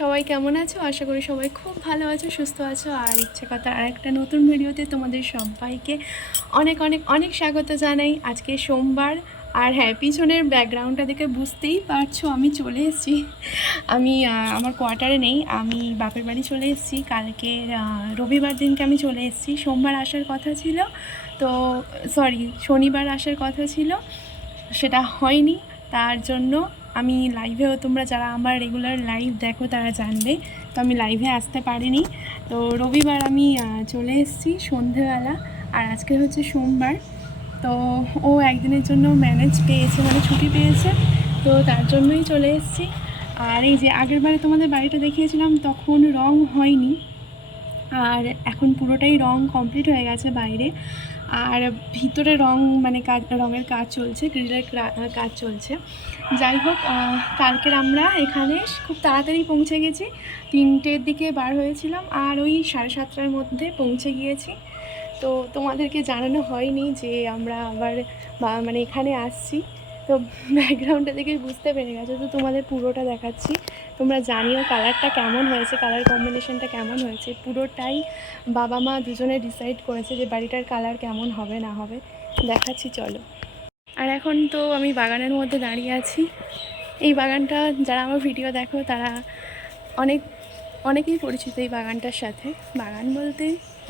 সবাই কেমন আছো? আশা করি সবাই খুব ভালো আছো, সুস্থ আছো। আর ইচ্ছে কথা আর একটা নতুন ভিডিওতে তোমাদের সবাইকে অনেক অনেক অনেক স্বাগত জানাই। আজকে সোমবার, আর হ্যাঁ পিছনের ব্যাকগ্রাউন্ডটা দেখে বুঝতেই পারছ, আমি চলে এসেছি। আমি আমার কোয়ার্টারে নেই, আমি বাপের বাড়ি চলে এসেছি। কালকে রবিবার দিনকে আমি চলে এসেছি। সোমবার আসার কথা ছিল, তো সরি শনিবার আসার কথা ছিল, সেটা হয়নি। তার জন্য আমি লাইভেও তোমরা যারা আমার রেগুলার লাইভ দেখো তারা জানবে। তো আমি লাইভে আসতে পারিনি। তো রবিবার আমি চলে এসেছি সন্ধেবেলা আর আজকে হচ্ছে সোমবার। তো ও একদিনের জন্য ম্যানেজ পেয়েছে মানে ছুটি পেয়েছে। তো তার জন্যই চলে এসেছি। আর এই যে আগের বারে তোমাদের বাড়িটা দেখিয়েছিলাম, তখন রং হয়নি। আর এখন পুরোটাই রং কমপ্লিট হয়ে গেছে বাইরে। আর ভিতরে রং মানে কাজ, রঙের কাজ চলছে গ্রিলের কাজ চলছে। যাই হোক কালকের আমরা এখানে খুব তাড়াতাড়ি পৌঁছে গেছি। তিনটের দিকে বার হয়েছিলাম আর ওই সাড়ে সাতটার মধ্যে পৌঁছে গিয়েছি। তো তোমাদেরকে জানানো হয়নি যে আমরা আবার মানে এখানে আসছি। তো ব্যাকগ্রাউন্ডটা দেখে বুঝতে পেরে গেছো। তো তোমাদের পুরোটা দেখাচ্ছি। তোমরা জানিও কালারটা কেমন হয়েছে, কালার কম্বিনেশনটা কেমন হয়েছে? পুরোটাই বাবা মা দুজনে ডিসাইড করেছে যে বাড়িটার কালার কেমন হবে, না হবে। দেখাচ্ছি, চলো। আর এখন তো আমি বাগানের মধ্যে দাঁড়িয়ে আছি। এই বাগানটা যারা আমার ভিডিও দেখো, তারা অনেক, অনেকেই পরিচিত এই বাগানটার সাথে। বাগান বলতে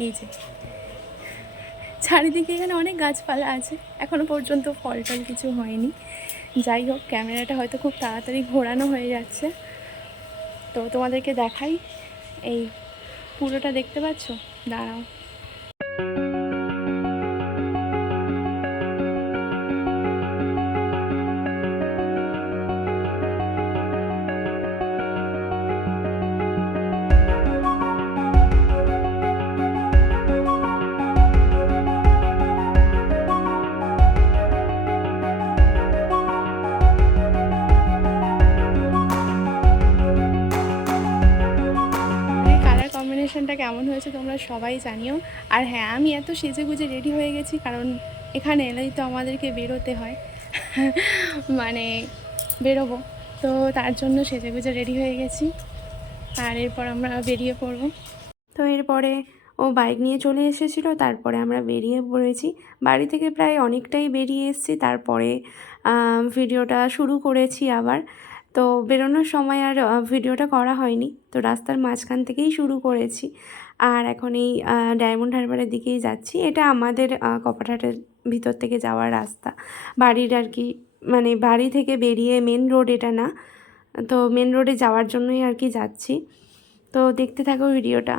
এই যে, চারিদিকে এখানে অনেক গাছপালা আছে। এখনও পর্যন্ত ফল টল কিছু হয়নি। যাই হোক, ক্যামেরাটা হয়তো খুব তাড়াতাড়ি ঘোরানো হয়ে যাচ্ছে। তো তোমাদেরকে দেখাই। এই পুরোটা দেখতে পাচ্ছ? দাঁড়াও। হয়েছে, তোমরা সবাই জানিও। আর হ্যাঁ আমি এত সেজে গুজে রেডি হয়ে গেছি, কারণ এখানে এলেই তো আমাদেরকে বেরোতে হয়। মানে বেরোবো। তো তার জন্য সেজে গুজে রেডি হয়ে গেছি। আর এরপর আমরা বেরিয়ে পড়ব। তো এরপরে ও বাইক নিয়ে চলে এসেছিল, তারপরে আমরা বেরিয়ে পড়েছি। বাড়ি থেকে প্রায় অনেকটাই বেরিয়ে এসেছি, তারপরে ভিডিওটা শুরু করেছি আবার। তো বেরোনোর সময় আর ভিডিওটা করা হয়নি। তো রাস্তার মাঝখান থেকেই শুরু করেছি। আর এখন এই ডায়মন্ড হারবারের দিকেই যাচ্ছি। এটা আমাদের কপাটাটের ভিতর থেকে যাওয়ার রাস্তা। বাড়ির আর কি মানে বাড়ি থেকে বেরিয়ে মেন রোড এটা না। তো মেন রোডে যাওয়ার জন্যই আর কি যাচ্ছি। তো দেখতে থাকো ভিডিওটা।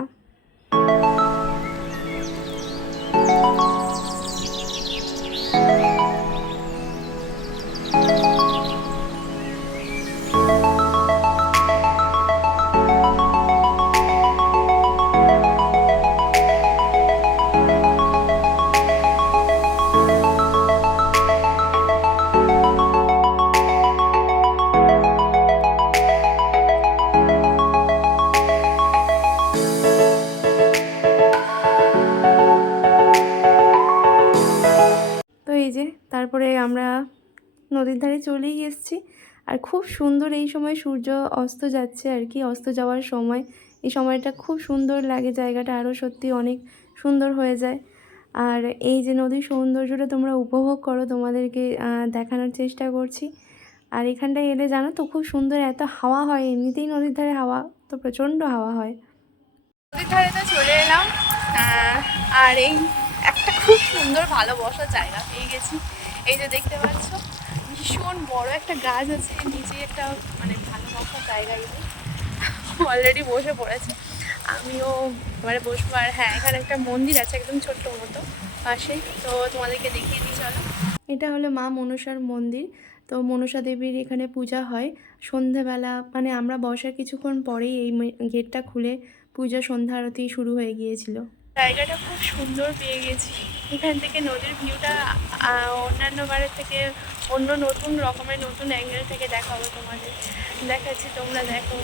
আমরা নদীর ধারে চলেই এসেছি। আর খুব সুন্দর এই সময় সূর্য অস্ত যাচ্ছে আর কি, অস্ত যাওয়ার সময়। এই সময়টা খুব সুন্দর লাগে, জায়গাটা আরও সত্যি অনেক সুন্দর হয়ে যায়। আর এই যে নদীর সৌন্দর্যটা তোমরা উপভোগ করো, তোমাদেরকে দেখানোর চেষ্টা করছি। আর এখানটায় এলে জানো তো, খুব সুন্দর এত হাওয়া হয়, এমনিতেই নদীর ধারে হাওয়া, তো প্রচণ্ড হাওয়া হয়। নদীর ধারে তো চলে এলাম আর এই একটা খুব সুন্দর ভালো বসার জায়গা পেয়ে গেছি। এই যে দেখতে পাচ্ছ, ভীষণ বড় একটা গাছ আছে, নিচে একটা মানে ভালো বসার জায়গা এটা অলরেডি বসে পড়েছে। আমিও এবারে বসবো। আর হ্যাঁ এখানে একটা মন্দির আছে, একদম ছোট্ট মতো পাশেই তো তোমাদেরকে দেখিয়ে দিই, চলো। এটা হলো মা মনসার মন্দির। তো মনসা দেবীর এখানে পূজা হয়। সন্ধেবেলা মানে আমরা বসার কিছুক্ষণ পরেই এই গেটটা খুলে পূজা, সন্ধ্যা আরতি শুরু হয়ে গিয়েছিল। জায়গাটা খুব সুন্দর পেয়ে গেছি। এখান থেকে নদীর ভিউটা অন্যান্য বারের থেকে অন্য নতুন রকমের, নতুন অ্যাঙ্গেল থেকে দেখাবো তোমাদের। দেখাচ্ছি, তোমরা দেখো।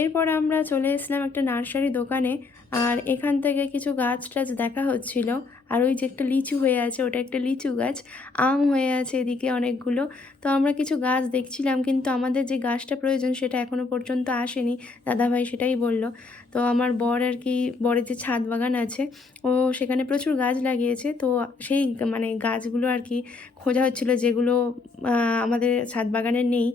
এরপর আমরা চলে এসেছিলাম একটা নার্সারি দোকানে, আর এখান থেকে কিছু গাছ টাছ দেখা হচ্ছিল। আর ওই যে একটা লিচু হয়ে আছে, ওটা একটা লিচু গাছ, আম হয়ে আছে এদিকে অনেকগুলো। তো আমরা কিছু গাছ দেখছিলাম, কিন্তু আমাদের যে গাছটা প্রয়োজন সেটা এখনও পর্যন্ত আসেনি, দাদাভাই সেটাই বলল। তো আমার বর আর কি, বরের যে ছাদ বাগান আছে, ও সেখানে প্রচুর গাছ লাগিয়েছে। তো সেই মানে গাছগুলো আর কি খোঁজা হচ্ছিল যেগুলো আমাদের ছাদ বাগানে নেই।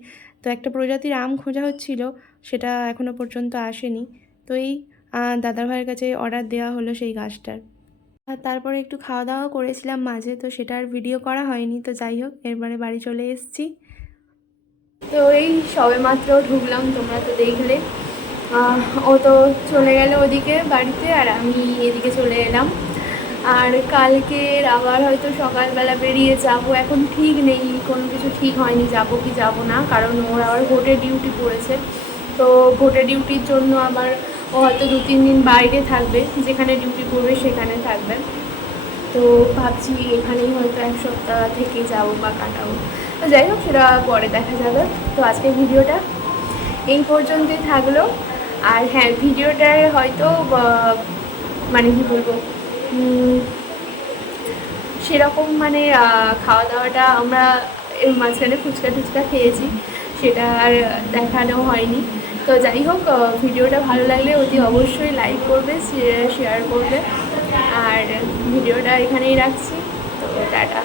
তো একটা প্রজাতির আম খোঁজা হচ্ছিল সেটা এখনও পর্যন্ত আসেনি। তো এই আহ, দাদার ভাইয়ের কাছে অর্ডার দেওয়া হলো সেই গাছটার। আর তারপরে একটু খাওয়া দাওয়া করেছিলাম মাঝে তো সেটা আর ভিডিও করা হয়নি তো যাই হোক এরপরে বাড়ি চলে এসেছি। তো এই সবে মাত্র ঢুকলাম তোমরা তো দেখলে। ও তো চলে গেল ওদিকে বাড়িতে আর আমি এদিকে চলে এলাম। আর কালকের আবার হয়তো সকালবেলা বেরিয়ে যাব। এখন ঠিক নেই, কোনো কিছু ঠিক হয়নি, যাব কি যাব না, কারণ ওর আবার ভোটের ডিউটি পড়েছে। তো ভোটের ডিউটির জন্য আবার ও হয়তো দু, তিন দিন বাইরে থাকবে, যেখানে ডিউটি পড়বে সেখানে থাকবে। তো ভাবছি এখানেই হয়তো এক সপ্তাহ থেকে যাব বা কাটাবো। তো যাই হোক, সেটা পরে দেখা যাবে। তো আজকের ভিডিওটা এই পর্যন্তই থাকল। আর হ্যাঁ ভিডিওটার হয়তো মানে কী বলব সেরকম মানে খাওয়া দাওয়াটা আমরা এর মাঝখানে ফুচকা টুচকা খেয়েছি, সেটা আর দেখানো হয়নি। তো যাই হোক ভিডিওটা ভালো লাগলে অতি অবশ্যই লাইক করবে শেয়ার করবে। আর ভিডিওটা এখানেই রাখছি। তো টাটা।